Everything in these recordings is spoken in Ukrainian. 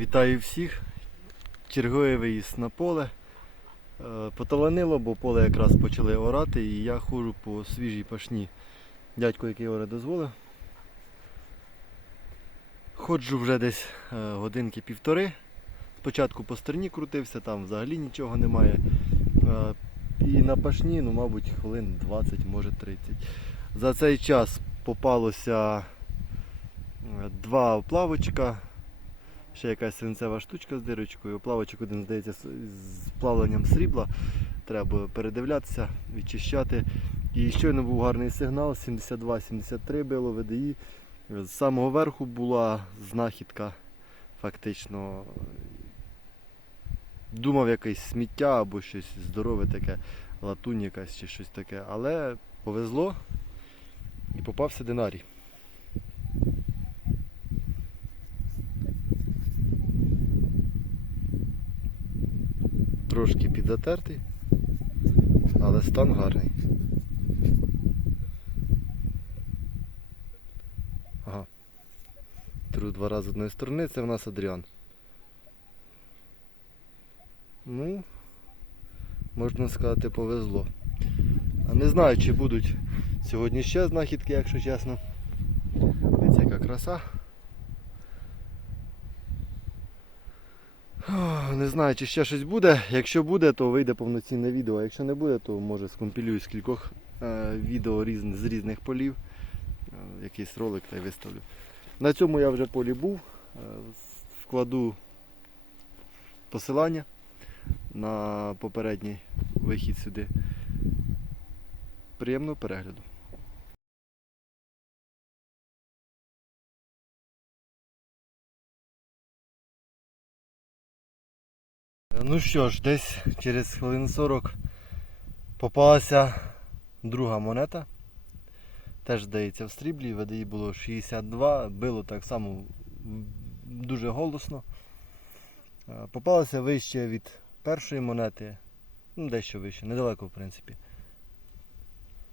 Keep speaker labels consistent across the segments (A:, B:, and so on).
A: Вітаю всіх. Черговий виїзд на поле. Е, Поталанило, бо поле якраз почали орати і я ходжу по свіжій пашні. Дядько, який оре дозволив. Ходжу вже десь е, годинки півтори. Спочатку по стерні крутився, там взагалі нічого немає. Е, І на пашні, ну, мабуть, хвилин 20, може 30. За цей час попалося два оплавочка, ще якась свинцева штучка з дирочкою. Оплавочок один, здається, з плавленням срібла. Треба передивлятися, відчищати. І щойно був гарний сигнал, 72-73 било ВДІ. З самого верху була знахідка, фактично. Думав якесь сміття або щось здорове таке, латунь якась чи щось таке. Але повезло і попався динарій. Трошки підзатертий, але стан гарний. Ага. Тру два рази з одної сторони, це в нас Адріан. Ну, можна сказати, повезло. А не знаю, чи будуть сьогодні ще знахідки, якщо чесно. Дивіться, яка краса. Не знаю, чи ще щось буде. Якщо буде, то вийде повноцінне відео. А якщо не буде, то може скомпілюю з кількох е, відео з різних полів. Е, якийсь ролик та й виставлю. На цьому я вже полі був. Е, вкладу посилання на попередній вихід сюди. Приємного перегляду. Ну що ж, десь через хвилин 40 попалася друга монета. Теж здається в сріблі, ВДІ було 62, било так само дуже голосно. Е, Попалася вище від першої монети, ну дещо вище, недалеко в принципі.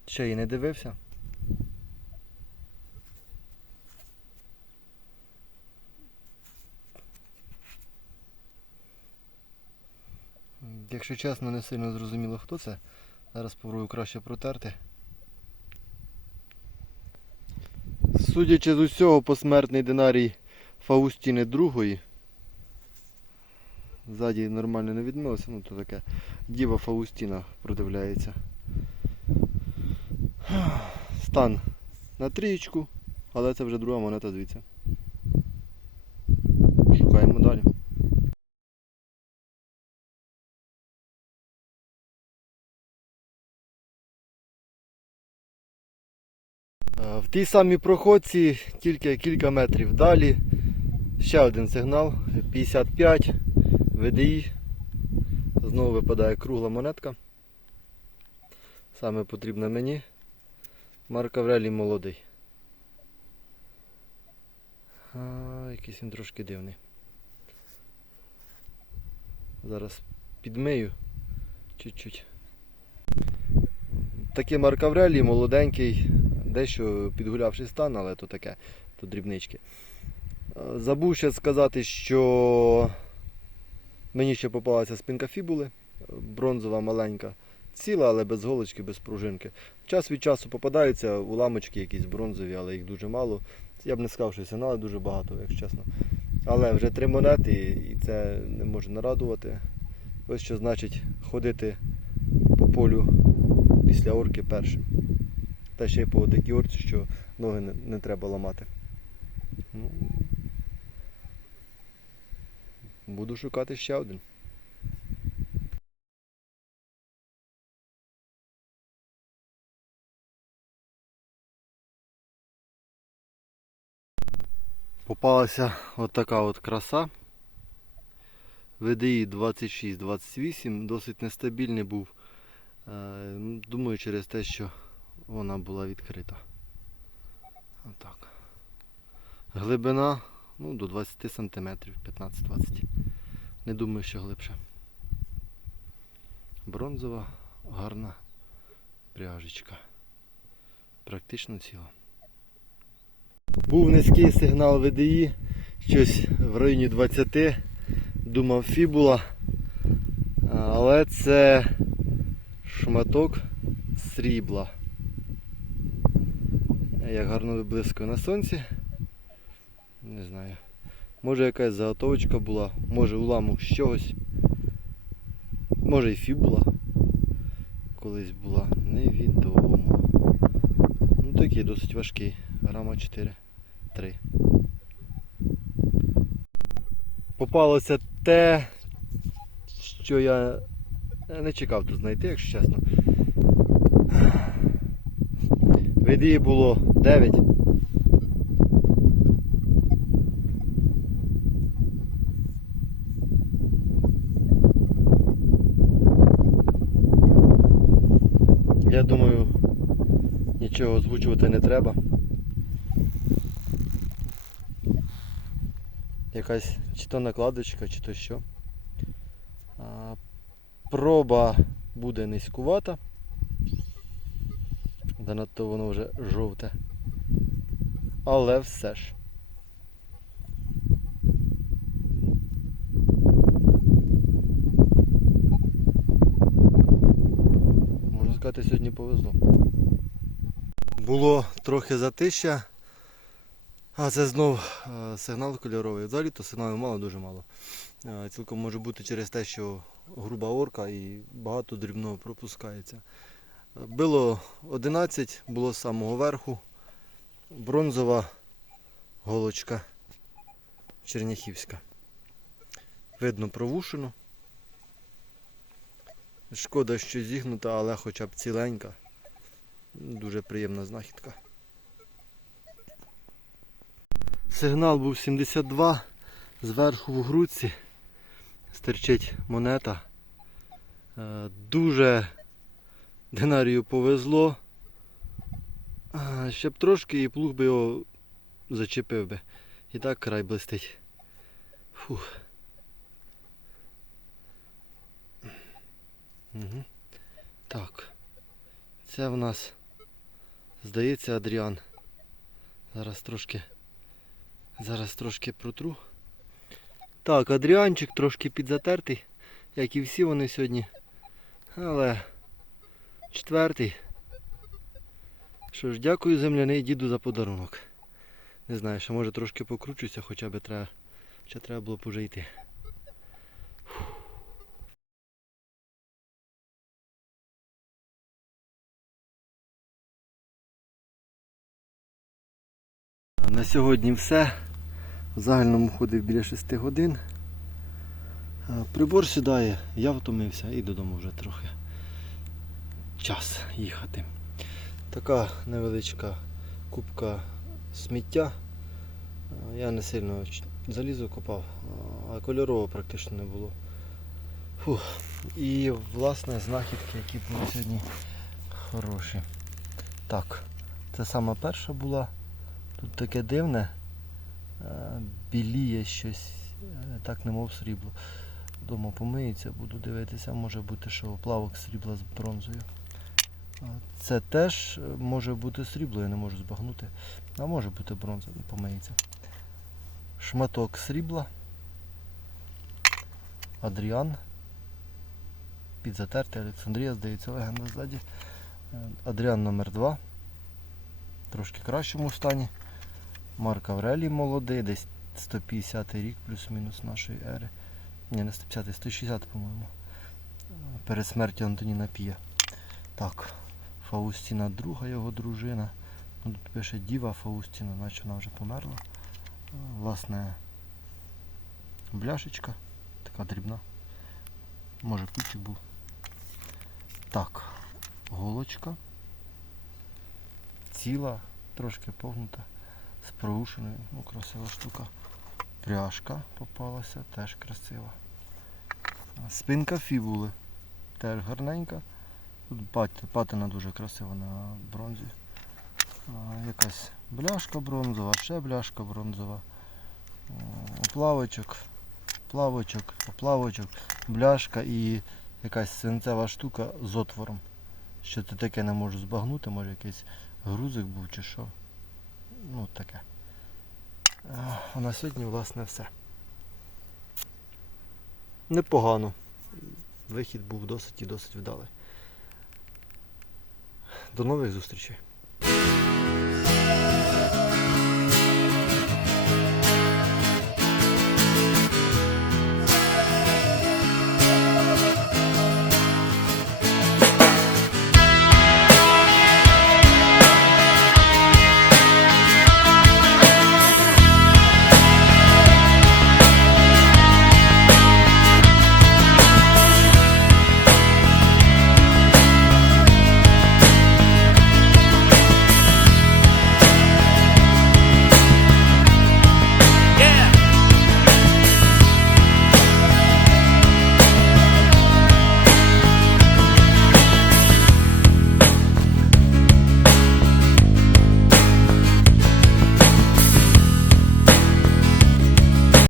A: Ще її не дивився. Якщо чесно, не сильно зрозуміло хто це. Зараз спробую краще протерти. Судячи з усього, посмертний динарій Фаустіни II. Ззаді нормально не відмилося, ну то таке. Діва Фаустіна продивляється. Стан на трієчку, але це вже друга монета звідси. Шукаємо далі. Е, В тій самій проходці, тільки кілька метрів далі, ще один сигнал 55 ВДІ. Знову випадає кругла монетка. Саме потрібна мені. Марк Аврелій молодий. А, якийсь він трошки дивний. Зараз підмию чуть-чуть. Такий Марк Аврелій, молоденький, дещо підгулявший стан, але то таке, то дрібнички. Е, Забув ще сказати, що мені ще попалася спинка фібули, е, бронзова маленька, ціла, але без голочки, без пружинки. Час від часу попадаються уламочки якісь бронзові, але їх дуже мало. Я б не сказав, що сигнали дуже багато, якщо чесно. Але вже три монети і це не може нарадувати. Ось що значить ходити по полю після орки першим. Та ще й по такій орці, що ноги не, не треба ламати. Ну, буду шукати ще один. Попалася от така от краса. VDI 26-28, досить нестабільний був. Е, Думаю, через те, що вона була відкрита. Отак. Глибина ну, до 20 см, 15-20 Не думаю, що глибше. Бронзова, гарна пряжечка. Практично ціла. Був низький сигнал VDI щось в районі 20. Думав фібула. Але це шматок срібла. Як гарно виблискує на сонці. Не знаю. Може якась заготовочка була, може уламок з чогось. Може і фібула колись була, невідомо. Ну такий досить важкий. Грама 4. 3. Попалося те, що я не чекав тут знайти, якщо чесно. В було 9. Я думаю, нічого озвучувати не треба. Якась чи то накладочка, чи то що. А, проба буде низькувата. Занадто воно вже жовте. Але все ж. Можна сказати, сьогодні повезло. Було трохи затища, а це знов е, сигнал кольоровий. Взагалі то сигналу мало, дуже мало. Е, Цілком може бути через те, що груба орка і багато дрібного пропускається. Било 11, було з самого верху. Бронзова голочка черняхівська. Видно провушено. Шкода, що зігнута, але хоча б ціленька. Дуже приємна знахідка. Сигнал був 72. Зверху в грудці стерчить монета. Е, Дуже динарію повезло. Ще б трошки і плуг би його зачепив би. І так край блистить. Фух. Угу. Так. Це в нас, здається, Адріан. Зараз трошки. Зараз трошки протру. Так, Адріанчик трошки підзатертий, як і всі вони сьогодні. Але четвертий. Що ж, дякую земляний діду за подарунок. Не знаю, ще може трошки покручуся, хоча б треба. Ще треба було б. На сьогодні все. В загальному ходив біля 6 годин. Прибор сідає, я втомився і додому вже трохи. Час їхати. Така невеличка кубка сміття. Я не сильно залізо копав, а кольорового практично не було. Фух. І власне знахідки, які були сьогодні хороші. Так, це сама перша була. Тут таке дивне, е, біліє щось, е, так немов срібло. Дома помиється, буду дивитися, може бути, що плавок срібла з бронзою. Це теж е, може бути срібло, я не можу збагнути. А може бути бронза, помиється. Шматок срібла. Адріан. Підзатертий Олександрія, здається, легенда ззаді. Е, Адріан номер 2 Трошки кращому стані. Марк Аврелій молодий, десь 150 рік плюс-мінус нашої ери. Ні, не 150, 160, по-моєму. Перед смертю Антоніна Пія. Так, Фаустіна друга його дружина. Ну, Тут пише Діва Фаустіна, наче вона вже померла. Власне, бляшечка, така дрібна. Може ключик був. Так, голочка. Ціла, трошки погнута з проушеною, ну красива штука. Пряжка попалася, теж красива. Спинка фібули, теж гарненька. Тут патина дуже красива на бронзі. Якась бляшка бронзова, ще бляшка бронзова. Оплавочок, плавочок, оплавочок, бляшка і якась синцева штука з отвором. Що це таке не можу збагнути, може якийсь грузик був чи що. Ну таке. А на сьогодні, власне, все. Непогано. Вихід був досить і досить вдалий. До нових зустрічей.